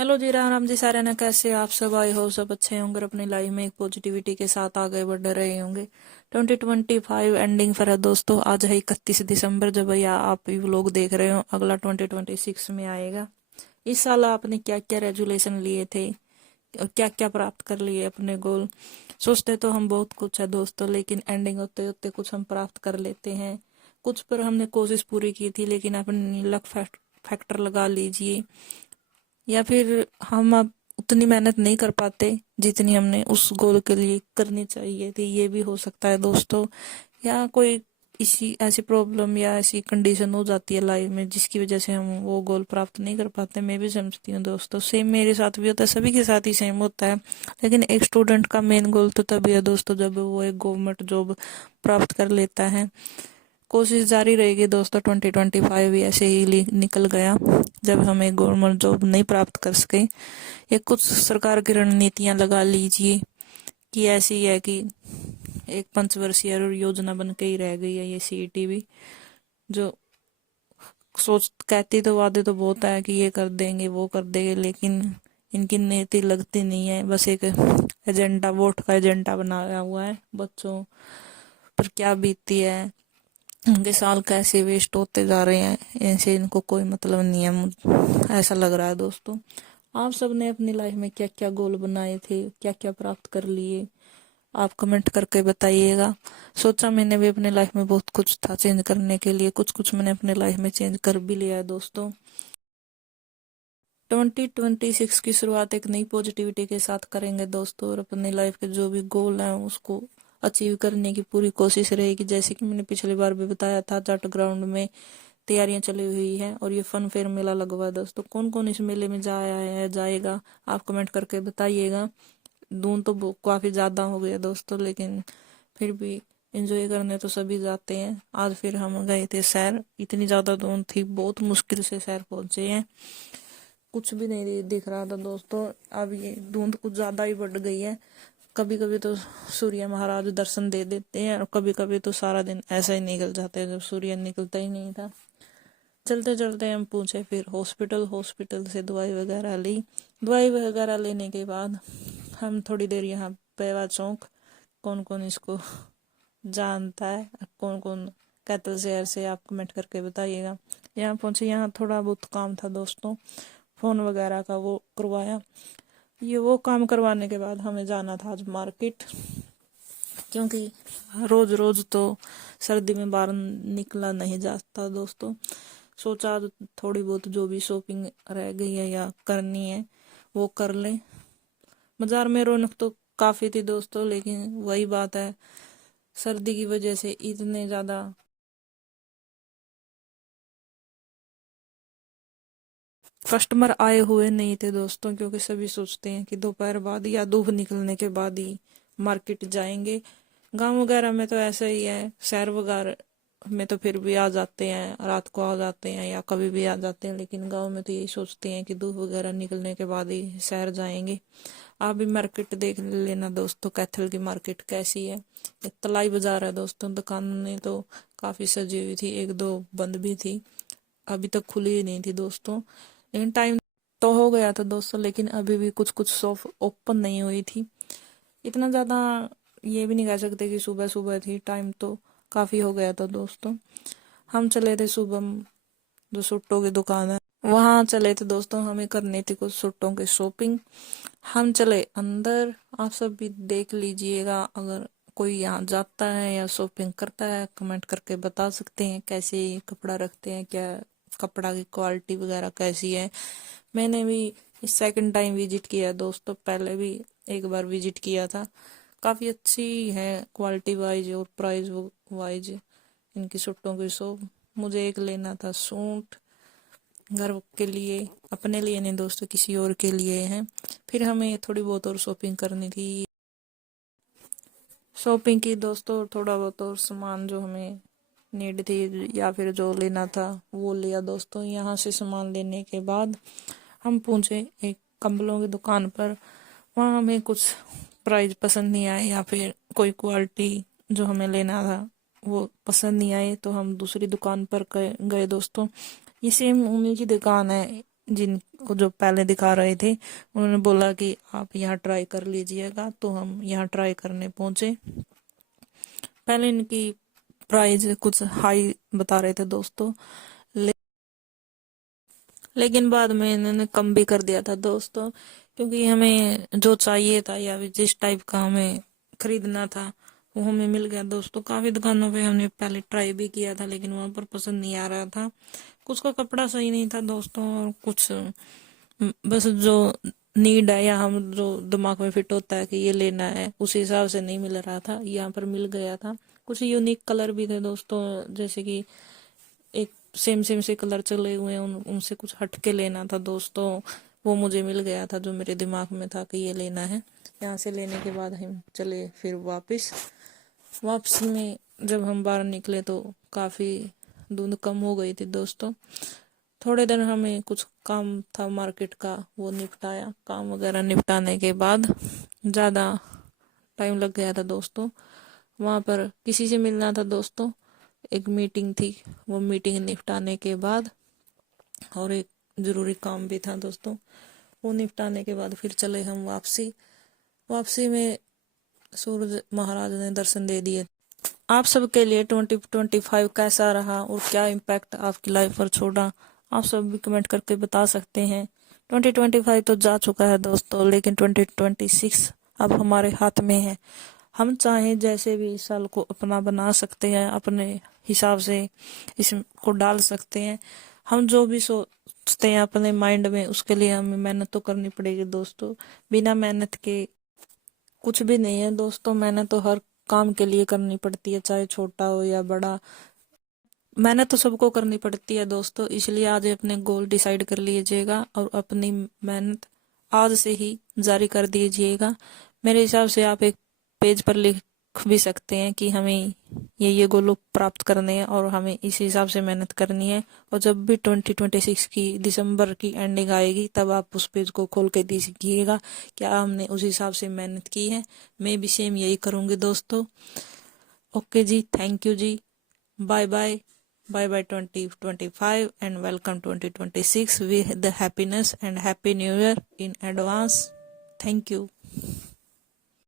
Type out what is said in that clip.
Hello जी, राम राम जी। सारे ना कैसे आप सब? आए हो सब अच्छे होंगे और अपनी लाइफ में एक पॉजिटिविटी के साथ आगे बढ़ रहे होंगे। 2025 एंडिंग पर है दोस्तों। आज है 31 दिसंबर। जब भैया आप ये लोग देख रहे हो, अगला 2026 में आएगा। इस साल आपने क्या क्या रेजुलेशन लिए थे और क्या क्या प्राप्त कर लिए अपने गोल? सोचते तो हम बहुत कुछ है दोस्तों, लेकिन एंडिंग होते होते कुछ हम प्राप्त कर लेते हैं। कुछ पर हमने कोशिश पूरी की थी, लेकिन अपनी लक फैक्टर लगा लीजिए, या फिर हम अब उतनी मेहनत नहीं कर पाते जितनी हमने उस गोल के लिए करनी चाहिए थी। ये भी हो सकता है दोस्तों। या कोई इसी ऐसी प्रॉब्लम या ऐसी कंडीशन हो जाती है लाइफ में जिसकी वजह से हम वो गोल प्राप्त नहीं कर पाते। मैं भी समझती हूँ दोस्तों, सेम मेरे साथ भी होता है, सभी के साथ ही सेम होता है। लेकिन एक स्टूडेंट का मेन गोल तो तभी है दोस्तों जब वो एक गवर्नमेंट जॉब प्राप्त कर लेता है। कोशिश जारी रहेगी दोस्तों। 2025 भी ऐसे ही निकल गया जब हम एक गवर्नमेंट जॉब नहीं प्राप्त कर सके। ये कुछ सरकार की रणनीतियां लगा लीजिए कि ऐसी है कि एक पंचवर्षीय योजना बन के ही रह गई है ये सीईटी भी। जो सोच कहती तो वादे तो बहुत है कि ये कर देंगे वो कर देंगे, लेकिन इनकी नीति लगती नहीं है। बस एक एजेंडा, वोट का एजेंडा बनाया हुआ है। बच्चों पर क्या बीतती है, उनके साल कैसे वेस्ट होते जा रहे हैं, ऐसे इनको कोई मतलब नहीं है। ऐसा लग रहा है दोस्तों। आप सबने अपनी लाइफ में क्या क्या गोल बनाए थे, क्या क्या प्राप्त कर लिए, आप कमेंट करके बताइएगा। सोचा मैंने भी अपने लाइफ में बहुत कुछ था चेंज करने के लिए, कुछ कुछ मैंने अपने लाइफ में चेंज कर भी लिया है दोस्तों। 2026 की शुरुआत एक नई पॉजिटिविटी के साथ करेंगे दोस्तों, और अपनी लाइफ के जो भी गोल हैं उसको अचीव करने की पूरी कोशिश रहेगी। जैसे कि मैंने पिछली बार भी बताया था, जाट ग्राउंड में तैयारियां चली हुई हैं और ये फन फेयर मेला लगा हुआ है दोस्तों। कौन कौन इस मेले में जाया है, जाएगा, आप कमेंट करके बताइएगा। दून तो काफी ज्यादा हो गया दोस्तों, लेकिन फिर भी एंजॉय करने तो सभी जाते हैं। आज फिर हम गए थे सैर। इतनी ज्यादा धुंध थी, बहुत मुश्किल से सैर पहुंचे हैं। कुछ भी नहीं दिख रहा था दोस्तों। अब ये धुंध कुछ ज्यादा ही बढ़ गई है। कभी कभी तो सूर्य महाराज दर्शन दे देते हैं और कभी कभी तो सारा दिन ऐसा ही निकल जाता है जब सूर्य निकलता ही नहीं था। चलते चलते हम पूछे फिर हॉस्पिटल। हॉस्पिटल से दवाई वगैरह ली। दवाई वगैरह लेने के बाद हम थोड़ी देर यहाँ पेवा चौक, कौन कौन इसको जानता है, कौन कौन कैथल शहर से, आप कमेंट करके बताइएगा। यहाँ पहुंचे, यहाँ थोड़ा बहुत काम था दोस्तों, फोन वगैरह का वो करवाया। ये वो काम करवाने के बाद हमें जाना था आज मार्केट, क्योंकि रोज रोज तो सर्दी में बाहर निकला नहीं जाता दोस्तों। सोचा आज थोड़ी बहुत जो भी शॉपिंग रह गई है या करनी है वो कर ले। बाजार में रौनक तो काफी थी दोस्तों, लेकिन वही बात है, सर्दी की वजह से इतने ज्यादा कस्टमर आए हुए नहीं थे दोस्तों, क्योंकि सभी सोचते हैं कि दोपहर बाद या धूप निकलने के बाद ही मार्केट जाएंगे। गांव वगैरह में तो ऐसा ही है, शहर वगैरह में तो फिर भी आ जाते हैं, रात को आ जाते हैं या कभी भी आ जाते हैं, लेकिन गांव में तो यही सोचते हैं कि धूप वगैरह निकलने के बाद ही शहर जाएंगे। आप भी मार्केट देख लेना दोस्तों, कैथल की मार्केट कैसी है। एक तलाई बाजार है दोस्तों, दुकानें तो काफी सजी हुई थी, एक दो बंद भी थी, अभी तक खुली ही नहीं थी दोस्तों। लेकिन टाइम तो हो गया था दोस्तों, लेकिन अभी भी कुछ कुछ शॉप ओपन नहीं हुई थी। इतना ज़्यादा ये भी नहीं कह सकते कि सुबह सुबह थी, टाइम तो काफ़ी हो गया था दोस्तों। हम चले थे सुबह, जो सुट्टों की दुकान है वहाँ चले थे दोस्तों, हमें करनी थी कुछ सुट्टों की शॉपिंग। हम चले अंदर। आप सब भी देख लीजिएगा, अगर कोई यहाँ जाता है या शॉपिंग करता है कमेंट करके बता सकते हैं कैसे कपड़ा रखते हैं, क्या कपड़ा की क्वालिटी वगैरह कैसी है। मैंने भी इस सेकंड टाइम विजिट किया है दोस्तों, पहले भी एक बार विजिट किया था। काफ़ी अच्छी है क्वालिटी वाइज और प्राइस वाइज इनकी सूटों की शॉप। मुझे एक लेना था सूट, घर के लिए, अपने लिए नहीं दोस्तों, किसी और के लिए है। फिर हमें थोड़ी बहुत और शॉपिंग करनी थी। शॉपिंग की दोस्तों, और थोड़ा बहुत और सामान जो हमें नीड थी या फिर जो लेना था वो लिया दोस्तों। यहाँ से सामान लेने के बाद हम पहुंचे एक कम्बलों की दुकान पर। वहाँ हमें कुछ प्राइस पसंद नहीं आए या फिर कोई क्वालिटी जो हमें लेना था वो पसंद नहीं आए, तो हम दूसरी दुकान पर गए दोस्तों। ये सेम उन्हीं की दुकान है जिनको जो पहले दिखा रहे थे उन्होंने बोला कि आप यहाँ ट्राई कर लीजिएगा, तो हम यहाँ ट्राई करने पहुंचे। पहले इनकी प्राइस कुछ हाई बता रहे थे दोस्तों, लेकिन बाद में इन्होंने कम भी कर दिया था दोस्तों, क्योंकि हमें जो चाहिए था या जिस टाइप का हमें खरीदना था वो हमें मिल गया दोस्तों। काफी दुकानों पे हमने पहले ट्राई भी किया था, लेकिन वहां पर पसंद नहीं आ रहा था। कुछ का कपड़ा सही नहीं था दोस्तों, और कुछ बस जो नीड है या हम जो दिमाग में फिट होता है कि ये लेना है, उस हिसाब से नहीं मिल रहा था। यहाँ पर मिल गया था। कुछ यूनिक कलर भी थे दोस्तों, जैसे कि एक सेम सेम से कलर चले हुए हैं, उनसे कुछ हटके लेना था दोस्तों। वो मुझे मिल गया था जो मेरे दिमाग में था कि ये लेना है। यहाँ से लेने के बाद हम चले फिर वापसी में जब हम बाहर निकले तो काफ़ी धुंध कम हो गई थी दोस्तों। थोड़े दिन हमें कुछ काम था मार्केट का, वो निपटाया। काम वगैरह निपटाने के बाद ज़्यादा टाइम लग गया था दोस्तों। वहाँ पर किसी से मिलना था दोस्तों, एक मीटिंग थी। वो मीटिंग निपटाने के बाद और एक ज़रूरी काम भी था दोस्तों, वो निपटाने के बाद फिर चले हम वापसी में सूरज महाराज ने दर्शन दे दिए। आप सबके लिए 2025 कैसा रहा और क्या इम्पैक्ट आपकी लाइफ पर छोड़ा, आप सब भी कमेंट करके बता सकते हैं। 2025 तो जा चुका है दोस्तों, लेकिन 2026 अब हमारे हाथ में है। हम चाहें जैसे भी इस साल को अपना बना सकते हैं, अपने हिसाब से इसको डाल सकते हैं। हम जो भी सोचते हैं अपने माइंड में, उसके लिए हमें मेहनत तो करनी पड़ेगी दोस्तों। बिना मेहनत के कुछ भी नहीं है दोस्तों। मेहनत तो हर काम के लिए करनी पड़ती है, चाहे छोटा हो या बड़ा। मेहनत तो सबको करनी पड़ती है दोस्तों, इसलिए आज अपने गोल डिसाइड कर लीजिएगा और अपनी मेहनत आज से ही जारी कर दीजिएगा। मेरे हिसाब से आप एक पेज पर लिख भी सकते हैं कि हमें ये गोल प्राप्त करने हैं और हमें इस हिसाब से मेहनत करनी है। और जब भी 2026 की दिसंबर की एंडिंग आएगी, तब आप उस पेज को खोल के देखिएगा क्या हमने उस हिसाब से मेहनत की है। मैं भी सेम यही करूँगी दोस्तों। ओके जी, थैंक यू जी, bye bye. Bye bye 2025 and welcome 2026 with the happiness and happy new year in advance. Thank you.